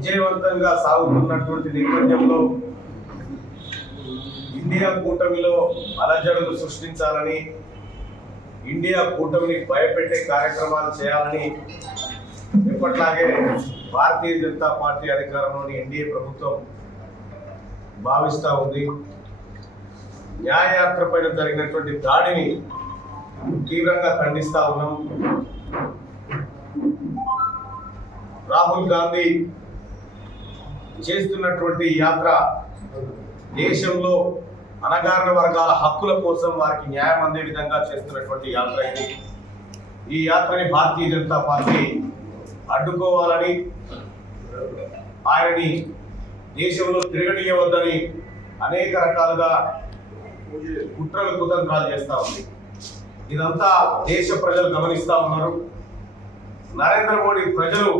విజయవంతంగా సాగుతున్నటువంటి నేపథ్యంలో ఇండియా కూటమిలో అలజడులు సృష్టించాలని, ఇండియా కూటమిని భయపెట్టే కార్యక్రమాలు చేయాలని ఎప్పట్లాగే భారతీయ జనతా పార్టీ అధికారంలోని ఎన్డీఏ ప్రభుత్వం భావిస్తూ ఉంది. న్యాయయాత్ర పైన జరిగినటువంటి దాడిని తీవ్రంగా ఖండిస్తా ఉన్నాం. రాహుల్ గాంధీ చేస్తున్నటువంటి యాత్ర దేశంలో అణగారిన వర్గాల హక్కుల కోసం వారికి న్యాయం అందే విధంగా చేస్తున్నటువంటి యాత్ర ఇది. ఈ యాత్రని భారతీయ జనతా పార్టీ అడ్డుకోవాలని, ఆయనని దేశంలో తిరగనీయవద్దని అనేక రకాలుగా కుట్రలు కుతంత్రాలు చేస్తూ ఉంది. ఇదంతా దేశ ప్రజలు గమనిస్తూ ఉన్నారు. నరేంద్ర మోడీ ప్రజలు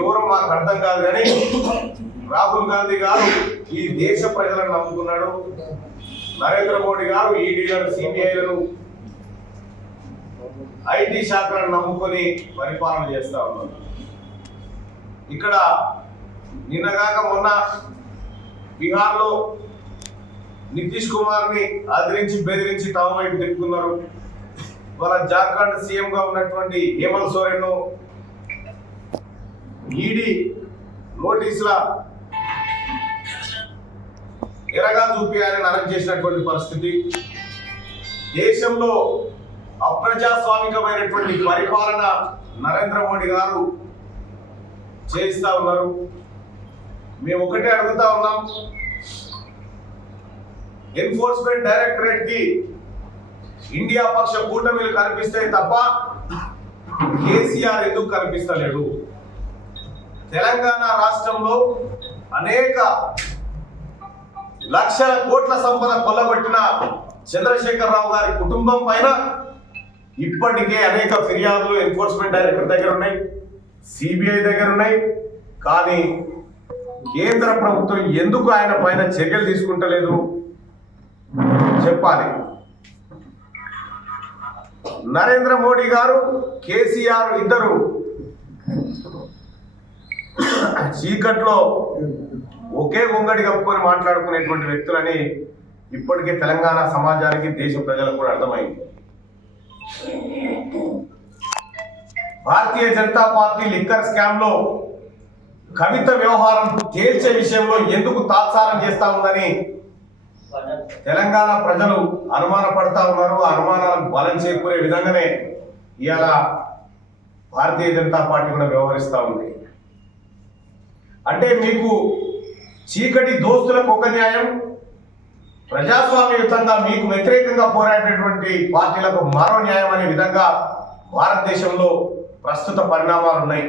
ఎవరో మాకు అర్థం కాదు, కానీ రాహుల్ గాంధీ గారు ఈ దేశ ప్రజలను నమ్ముకున్నాడు. నరేంద్ర మోడీ గారు ఈడీలను, సిబిఐలను, ఐటీ శాఖలను నమ్ముకొని పరిపాలన చేస్తా ఉన్నారు. ఇక్కడ నిన్నగాక మొన్న బీహార్లో నితీష్ కుమార్ని అదిరించి బెదిరించి తమ వైపు తిప్పుకున్నారు. వాళ్ళ జార్ఖండ్ సీఎంగా ఉన్నటువంటి హేమంత్ సోరెన్ ఈడీ నోటీసుల ఎరగా చూపించాలని అరెస్ట్ చేసినటువంటి పరిస్థితి. దేశంలో అప్రజాస్వామికమైనటువంటి పరిపాలన నరేంద్ర మోడీ గారు చేయిస్తా ఉన్నారు. మేము ఒకటే అడుగుతా ఉన్నాం, ఎన్ఫోర్స్మెంట్ డైరెక్టరేట్ కి ఇండియా పక్ష కూటమిలు కనిపిస్తాయి తప్ప కేసీఆర్ ఎందుకు కనిపిస్తలేడు? తెలంగాణ రాష్ట్రంలో అనేక లక్షల కోట్ల సంపద కొల్లగొట్టిన చంద్రశేఖరరావు గారి కుటుంబం పైన ఇప్పటికే అనేక ఫిర్యాదులు ఎన్ఫోర్స్మెంట్ డైరెక్టర్ దగ్గర ఉన్నాయి, సిబిఐ దగ్గర ఉన్నాయి. కానీ కేంద్ర ప్రభుత్వం ఎందుకు ఆయన పైన చర్యలు తీసుకుంటలేదు చెప్పాలి. నరేంద్ర మోడీ గారు, కేసీఆర్ ఇద్దరు చీకట్లో ఒకే గొంగడి కప్పుకొని మాట్లాడుకునేటువంటి వ్యక్తులని ఇప్పటికే తెలంగాణ సమాజానికి, దేశ ప్రజలకు కూడా అర్థమైంది. Bharatiya Janata party liquor scam లో కవిత వ్యవహారం తేల్చే విషయంలో ఎందుకు తాత్సారం చేస్తా ఉందని తెలంగాణ ప్రజలు అనుమానపడతా ఉన్నారు. అనుమానాలకు బలం చేకూరే విధంగానే ఇవాళ భారతీయ జనతా పార్టీ కూడా వ్యవహరిస్తూ ఉంది. అంటే మీకు చీకటి దోస్తులకు ఒక న్యాయం, ప్రజాస్వామ్యయుతంగా మీకు వ్యతిరేకంగా పోరాడేటువంటి పార్టీలకు మరో న్యాయం అనే విధంగా భారతదేశంలో ప్రస్తుత పరిణామాలు ఉన్నాయి.